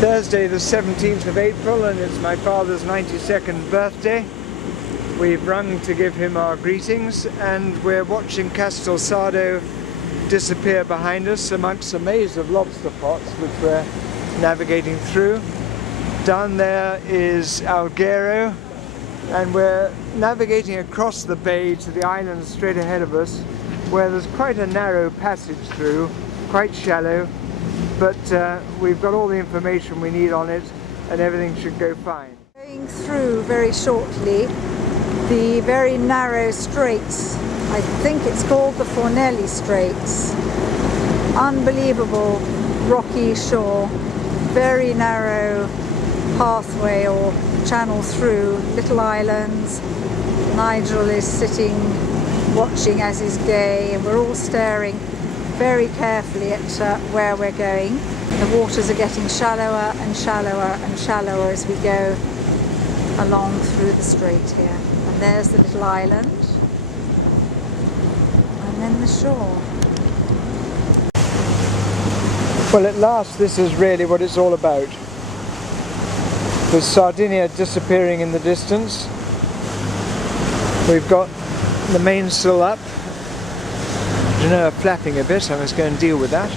Thursday the 17th of April, and it's my father's 92nd birthday. We've rung to give him our greetings, and we're watching Castel Sardo disappear behind us amongst a maze of lobster pots which we're navigating through. Down there is Alghero, and we're navigating across the bay to the island straight ahead of us, where there's quite a narrow passage through, quite shallow, but we've got all the information we need on it and everything should go fine. Going through very shortly the very narrow straits. I think it's called the Fornelli Straits. Unbelievable rocky shore, very narrow pathway or channel through, little islands. Nigel is sitting watching as is Gay, and we're all staring very carefully at where we're going. The waters are getting shallower and shallower and shallower as we go along through the strait here. And there's the little island, and then the shore. Well, at last this is really what it's all about. There's Sardinia disappearing in the distance. We've got the mainsail up. I don't know, flapping a bit, I must go and deal with that.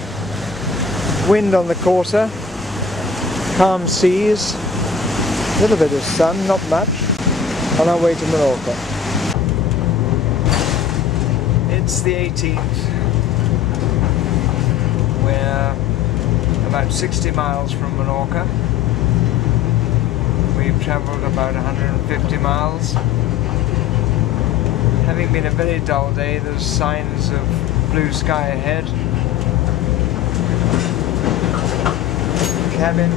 Wind on the quarter, calm seas, a little bit of sun, not much, on our way to Menorca. It's the 18th. We're about 60 miles from Menorca. We've travelled about 150 miles. Having been a very dull day, there's signs of blue sky ahead. Cabin.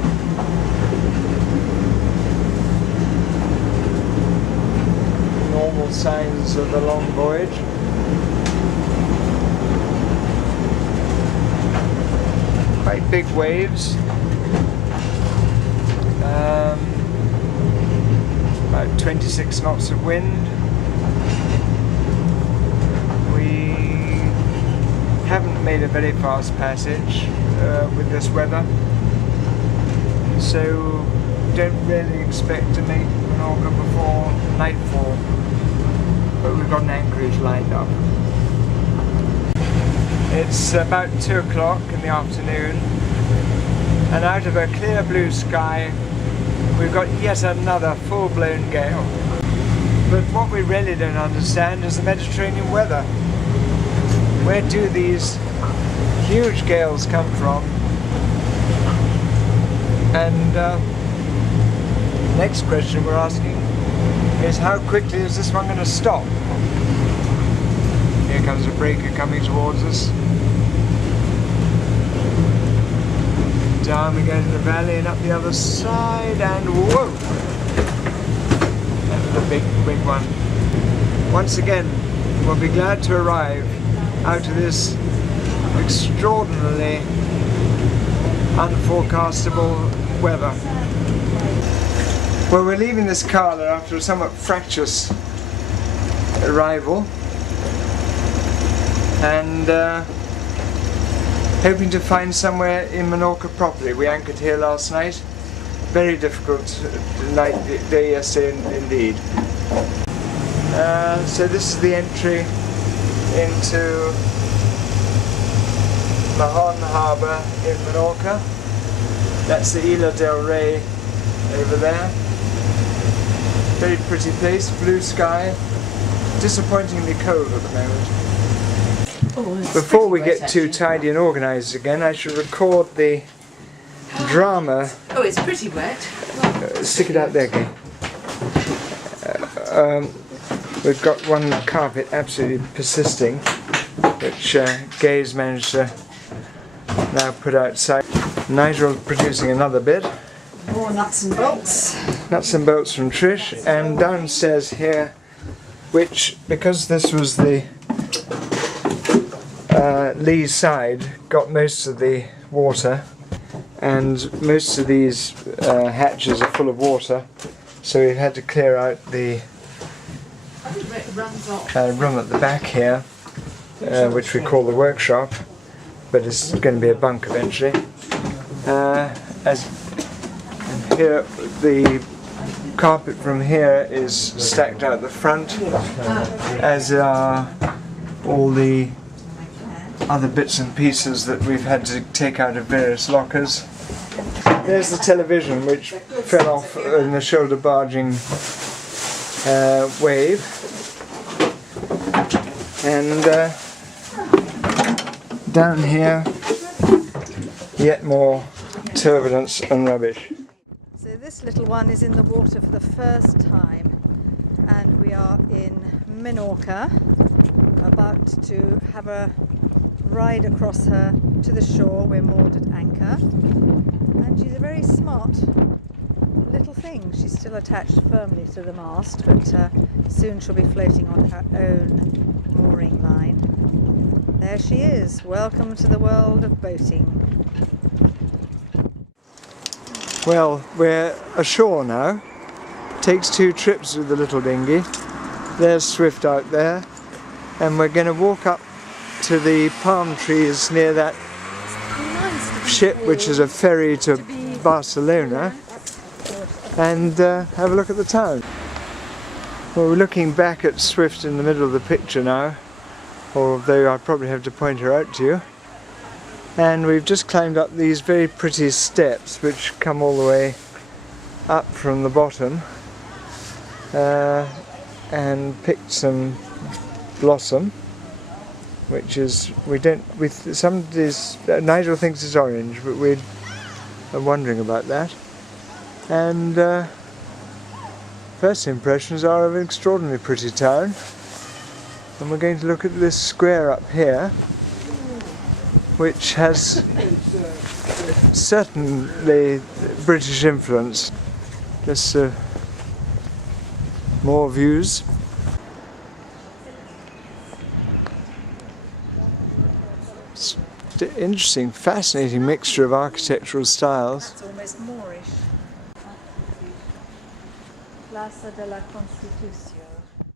Normal signs of the long voyage. Quite big waves. About 26 knots of wind. Haven't made a very fast passage with this weather, so don't really expect to make Menorca before nightfall, but we've got an anchorage lined up. It's about 2 o'clock in the afternoon, and out of a clear blue sky we've got yet another full-blown gale. But what we really don't understand is the Mediterranean weather. Where do these huge gales come from? And next question we're asking is, how quickly is this one going to stop? Here comes a breaker coming towards us. Down we go to the valley and up the other side, and whoa! That was a big one. Once again, we'll be glad to arrive out of this extraordinarily unforecastable weather. Well, we're leaving this Scala after a somewhat fractious arrival, and hoping to find somewhere in Menorca properly. We anchored here last night. Very difficult day yesterday indeed. So this is the entry into Mahon Harbour in Menorca. That's the Isla del Rey over there. Very pretty place, blue sky. Disappointingly cold at the moment. Before we get too tidy and organised again, I should record the drama. Oh, it's pretty wet. Stick it out there, Gay. We've got one carpet absolutely persisting, which Gay's managed to now put outside. Nigel's producing another bit. More nuts and bolts. Nuts and bolts from Trish, and downstairs here, which, because this was the lee side, got most of the water, and most of these hatches are full of water, so we've had to clear out the room at the back here, which we call the workshop, but it's going to be a bunk eventually. As And here, the carpet from here is stacked out the front, as are all the other bits and pieces that we've had to take out of various lockers. There's the television, which fell off in the shoulder barging wave, and down here yet more turbulence and rubbish. So this little one is in the water for the first time, and we are in Menorca, about to have a ride across her to the shore. We're moored at anchor, and she's a very smart little thing. She's still attached firmly to the mast, but soon she'll be floating on her own mooring line. There she is. Welcome to the world of boating. Well, we're ashore now. Takes 2 trips with the little dinghy. There's Swift out there, and we're going to walk up to the palm trees near that ship, which is a ferry to Barcelona, and have a look at the town. Well, we're looking back at Swift in the middle of the picture now, although I probably have to point her out to you. And we've just climbed up these very pretty steps which come all the way up from the bottom, and picked some blossom, which is, Nigel thinks it's orange, but we are wondering about that. And first impressions are of an extraordinarily pretty town, and we're going to look at this square up here, which has certainly British influence. Just more views. It's an interesting, fascinating mixture of architectural styles. That's almost Moorish. Plaza de la Constitución.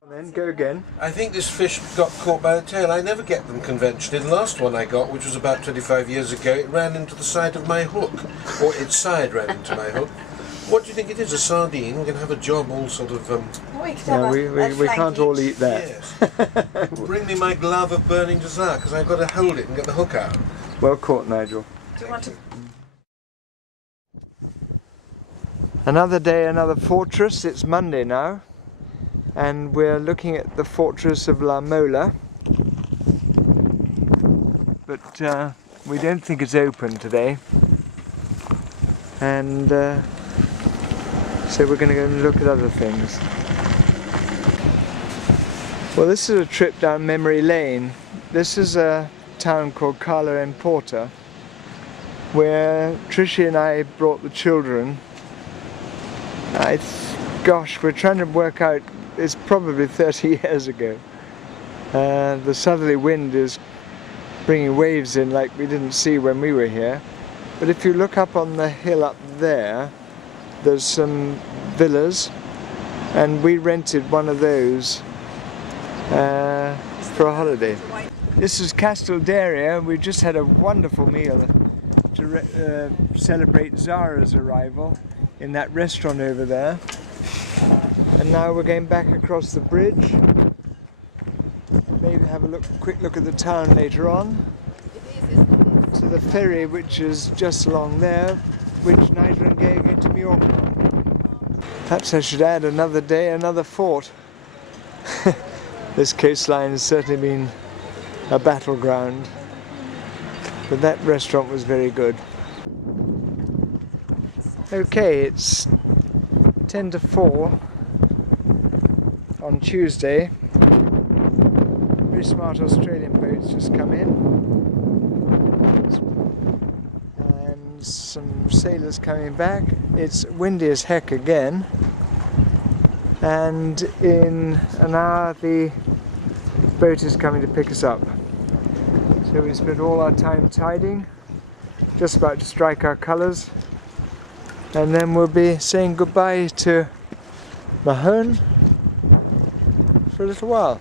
Then go again. I think this fish got caught by the tail. I never get them conventionally. The last one I got, which was about 25 years ago, it ran into the side of my hook. Or its side ran into my hook. What do you think it is? A sardine? We're going to have a job all sort of... we can't all eat that. Yes. Bring me my glove of burning desire, because I've got to hold it and get the hook out. Well caught, Nigel. Do you want to... Another day, another fortress. It's Monday now, and we're looking at the fortress of La Mola, but we don't think it's open today, and so we're going to go and look at other things. Well, this is a trip down memory lane. This is a town called Cala Emporta, where Tricia and I brought the children. Gosh, we're trying to work out, it's probably 30 years ago. The southerly wind is bringing waves in like we didn't see when we were here. But if you look up on the hill up there, there's some villas, and we rented one of those for a holiday. This is Casteldaria. We just had a wonderful meal to celebrate Zara's arrival in that restaurant over there. And now we're going back across the bridge. Maybe have a quick look at the town later on. To the ferry, which is just along there, which Nigel and Gay are going to Menorca on. Perhaps I should add another day, another fort. This coastline has certainly been a battleground, but that restaurant was very good. Okay, it's 10 to 4 on Tuesday. Very smart Australian boats just come in, and some sailors coming back. It's windy as heck again, and in an hour the boat is coming to pick us up. So we spent all our time tiding, just about to strike our colours, and then we'll be saying goodbye to Mahone for a little while.